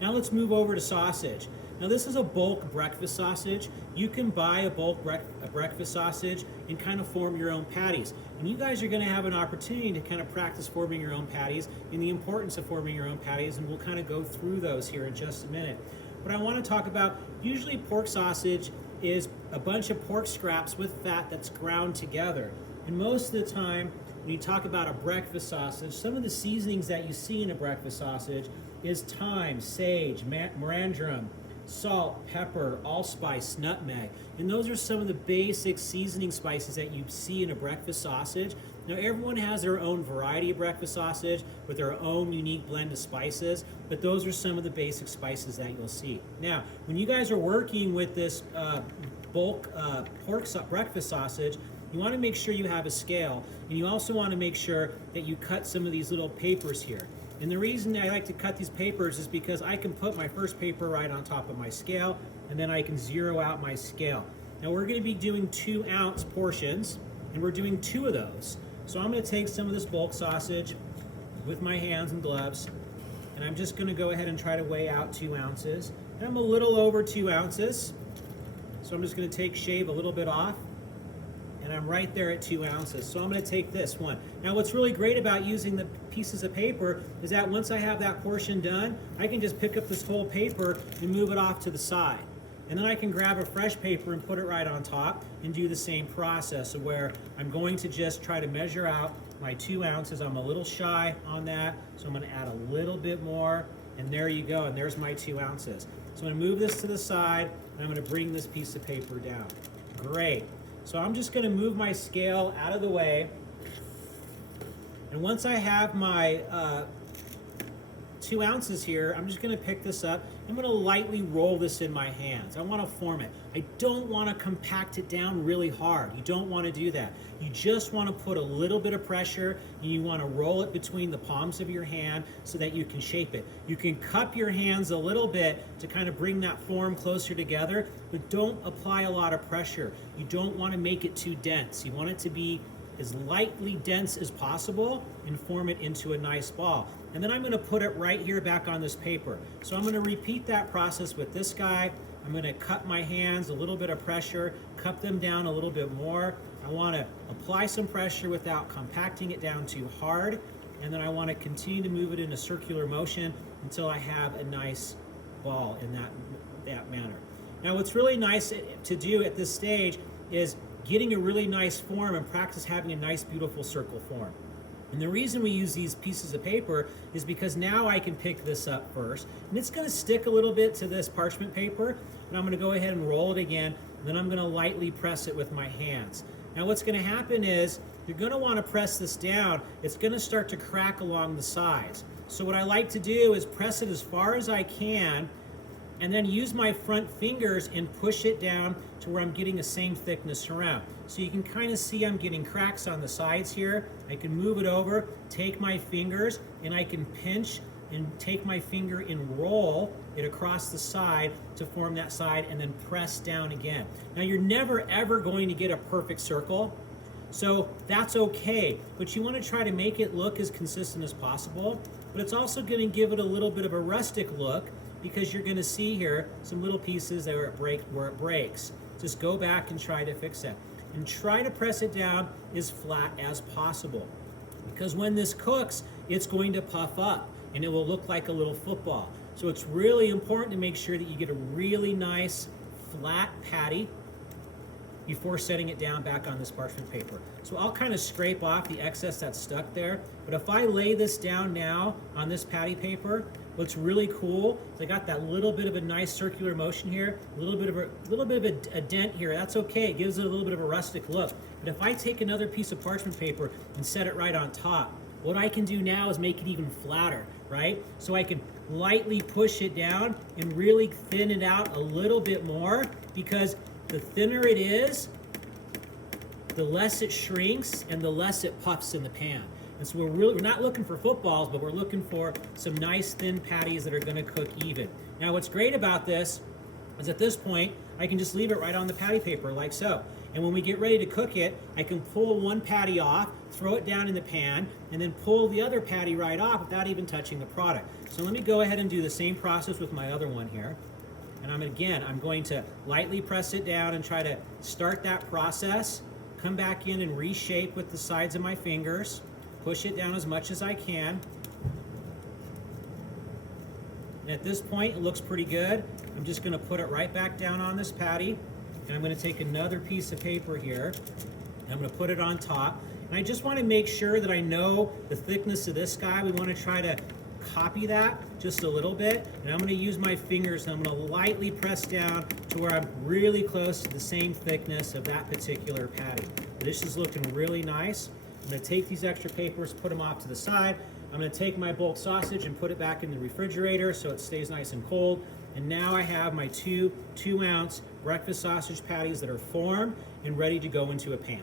Now let's move over to sausage. Now this is a bulk breakfast sausage. You can buy a bulk breakfast sausage and kind of form your own patties. And you guys are going to have an opportunity to kind of practice forming your own patties and the importance of forming your own patties, and we'll kind of go through those here in just a minute. But I want to talk about, usually pork sausage is a bunch of pork scraps with fat that's ground together. And most of the time, when you talk about a breakfast sausage, some of the seasonings that you see in a breakfast sausage is thyme, sage, marjoram, salt, pepper, allspice, nutmeg. And those are some of the basic seasoning spices that you see in a breakfast sausage. Now everyone has their own variety of breakfast sausage with their own unique blend of spices, but those are some of the basic spices that you'll see. Now, when you guys are working with this bulk breakfast sausage, you want to make sure you have a scale, and you also want to make sure that you cut some of these little papers here. And the reason I like to cut these papers is because I can put my first paper right on top of my scale, and then I can zero out my scale. Now we're going to be doing 2-ounce portions, and we're doing 2 of those. So I'm going to take some of this bulk sausage with my hands and gloves, and I'm just going to go ahead and try to weigh out 2 ounces. And I'm a little over 2 ounces, so I'm just going to shave a little bit off. And I'm right there at 2 ounces. So I'm going to take this one. Now what's really great about using the pieces of paper is that once I have that portion done, I can just pick up this whole paper and move it off to the side. And then I can grab a fresh paper and put it right on top and do the same process, where I'm going to just try to measure out my 2 ounces. I'm a little shy on that, so I'm going to add a little bit more, and there you go, and there's my 2 ounces. So I'm going to move this to the side, and I'm going to bring this piece of paper down. Great. So I'm just going to move my scale out of the way, and once I have my 2 ounces here, I'm just going to pick this up. I'm going to lightly roll this in my hands. I want to form it. I don't want to compact it down really hard. You don't want to do that. You just want to put a little bit of pressure, and you want to roll it between the palms of your hand so that you can shape it. You can cup your hands a little bit to kind of bring that form closer together, but don't apply a lot of pressure. You don't want to make it too dense. You want it to be as lightly dense as possible and form it into a nice ball. And then I'm going to put it right here back on this paper. So I'm going to repeat that process with this guy. I'm going to cup my hands, a little bit of pressure, cup them down a little bit more. I want to apply some pressure without compacting it down too hard. And then I want to continue to move it in a circular motion until I have a nice ball in that manner. Now what's really nice to do at this stage is getting a really nice form and practice having a nice, beautiful circle form. And the reason we use these pieces of paper is because now I can pick this up first, and it's going to stick a little bit to this parchment paper, and I'm going to go ahead and roll it again, and then I'm going to lightly press it with my hands. Now what's going to happen is you're going to want to press this down. It's going to start to crack along the sides. So what I like to do is press it as far as I can, and then use my front fingers and push it down to where I'm getting the same thickness around. So you can kind of see I'm getting cracks on the sides here. I can move it over, take my fingers, and I can pinch and take my finger and roll it across the side to form that side, and then press down again. Now you're never ever going to get a perfect circle, so that's okay, but you want to try to make it look as consistent as possible, but it's also going to give it a little bit of a rustic look, because you're going to see here some little pieces where it breaks. Just go back and try to fix that. And try to press it down as flat as possible. Because when this cooks, it's going to puff up and it will look like a little football. So it's really important to make sure that you get a really nice flat patty before setting it down back on this parchment paper. So I'll kind of scrape off the excess that's stuck there. But if I lay this down now on this patty paper, what's really cool is I got that little bit of a nice circular motion here, a little bit of a dent here. That's okay. It gives it a little bit of a rustic look. But if I take another piece of parchment paper and set it right on top, what I can do now is make it even flatter, right? So I can lightly push it down and really thin it out a little bit more, because the thinner it is, the less it shrinks and the less it puffs in the pan. And so we're not looking for footballs, but we're looking for some nice thin patties that are going to cook even. Now what's great about this is at this point, I can just leave it right on the patty paper like so. And when we get ready to cook it, I can pull one patty off, throw it down in the pan, and then pull the other patty right off without even touching the product. So let me go ahead and do the same process with my other one here. And I'm going to lightly press it down and try to start that process. Come back in and reshape with the sides of my fingers. Push it down as much as I can. And at this point, it looks pretty good. I'm just going to put it right back down on this patty. And I'm going to take another piece of paper here. And I'm going to put it on top. And I just want to make sure that I know the thickness of this guy. We want to try to copy that just a little bit. And I'm going to use my fingers and I'm going to lightly press down to where I'm really close to the same thickness of that particular patty. This is looking really nice. I'm going to take these extra papers, put them off to the side. I'm going to take my bulk sausage and put it back in the refrigerator so it stays nice and cold. And now I have my two 2-ounce breakfast sausage patties that are formed and ready to go into a pan.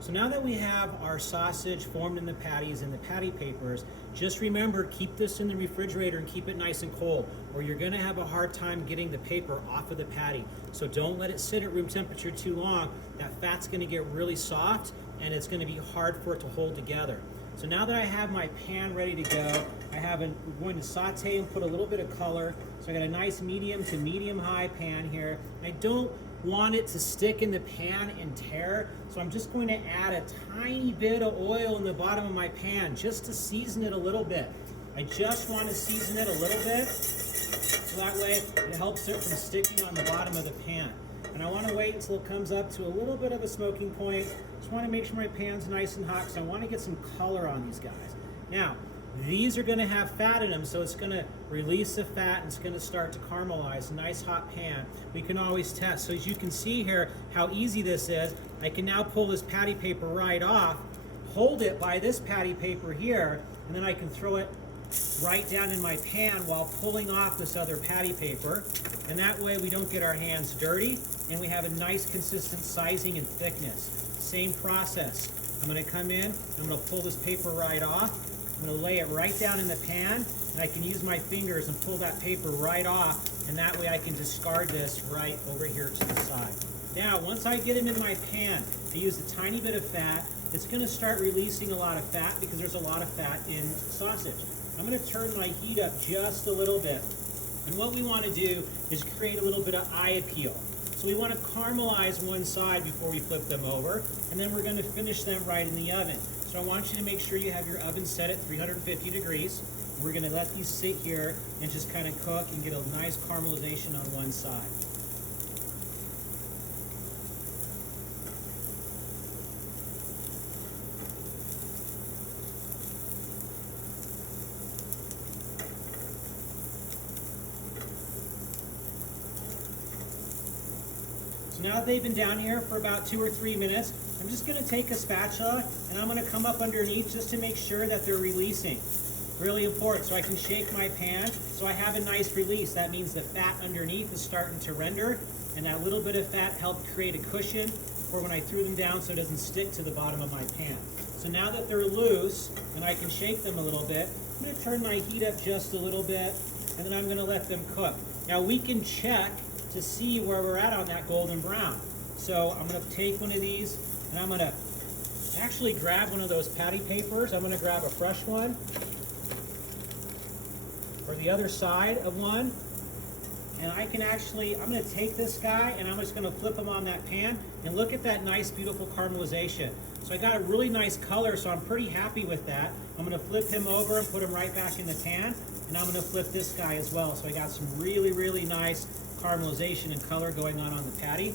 So now that we have our sausage formed in the patties and the patty papers, just remember, keep this in the refrigerator and keep it nice and cold, or you're going to have a hard time getting the paper off of the patty. So don't let it sit at room temperature too long. That fat's going to get really soft and it's going to be hard for it to hold together. So now that I have my pan ready to go, we're going to saute and put a little bit of color. So I got a nice medium to medium high pan here. I don't want it to stick in the pan and tear, so I'm just going to add a tiny bit of oil in the bottom of my pan just to season it a little bit. I just want to season it a little bit, so that way it helps it from sticking on the bottom of the pan. And I want to wait until it comes up to a little bit of a smoking point. Just want to make sure my pan's nice and hot because I want to get some color on these guys. Now, these are going to have fat in them, so it's going to release the fat and it's going to start to caramelize. Nice hot pan. We can always test. So as you can see here how easy this is, I can now pull this patty paper right off, hold it by this patty paper here, and then I can throw it right down in my pan while pulling off this other patty paper. And that way we don't get our hands dirty and we have a nice consistent sizing and thickness. Same process. I'm going to come in, I'm going to pull this paper right off. I'm going to lay it right down in the pan, and I can use my fingers and pull that paper right off, and that way I can discard this right over here to the side. Now, once I get them in my pan, I use a tiny bit of fat. It's going to start releasing a lot of fat because there's a lot of fat in sausage. I'm going to turn my heat up just a little bit. And what we want to do is create a little bit of eye appeal. So we want to caramelize one side before we flip them over, and then we're going to finish them right in the oven. So I want you to make sure you have your oven set at 350 degrees. We're going to let these sit here and just kind of cook and get a nice caramelization on one side. So now that they've been down here for about 2 or 3 minutes, I'm just going to take a spatula and I'm going to come up underneath just to make sure that they're releasing. Really important. So I can shake my pan so I have a nice release. That means the fat underneath is starting to render, and that little bit of fat helped create a cushion for when I threw them down so it doesn't stick to the bottom of my pan. So now that they're loose and I can shake them a little bit, I'm going to turn my heat up just a little bit and then I'm going to let them cook. Now we can check to see where we're at on that golden brown. So I'm going to take one of these and I'm going to actually grab one of those patty papers. I'm going to grab a fresh one, or the other side of one, and I'm going to take this guy and I'm just going to flip him on that pan, and look at that nice beautiful caramelization. So I got a really nice color, so I'm pretty happy with that. I'm going to flip him over and put him right back in the pan, and I'm going to flip this guy as well. So I got some really, really nice caramelization and color going on the patty.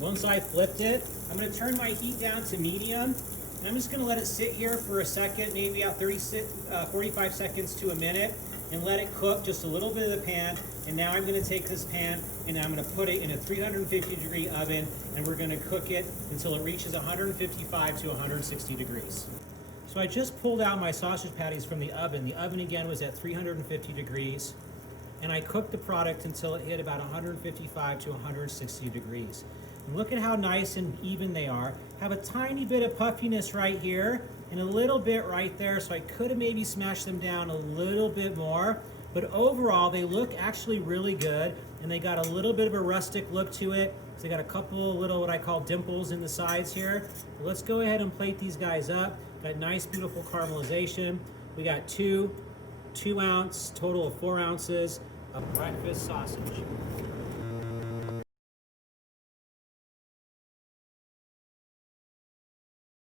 Once I flipped it, I'm going to turn my heat down to medium, and I'm just going to let it sit here for a second, maybe about 45 seconds to a minute, and let it cook just a little bit of the pan. And now I'm going to take this pan and I'm going to put it in a 350 degree oven, and we're going to cook it until it reaches 155 to 160 degrees. So I just pulled out my sausage patties from the oven. The oven again was at 350 degrees, and I cooked the product until it hit about 155 to 160 degrees. And look at how nice and even they are. Have a tiny bit of puffiness right here and a little bit right there, so I could have maybe smashed them down a little bit more. But overall, they look actually really good. and they got a little bit of a rustic look to it. So they got a couple little what I call dimples in the sides here. Let's go ahead and plate these guys up. Got nice, beautiful caramelization. We got two 2 ounce, total of 4 ounces of breakfast sausage.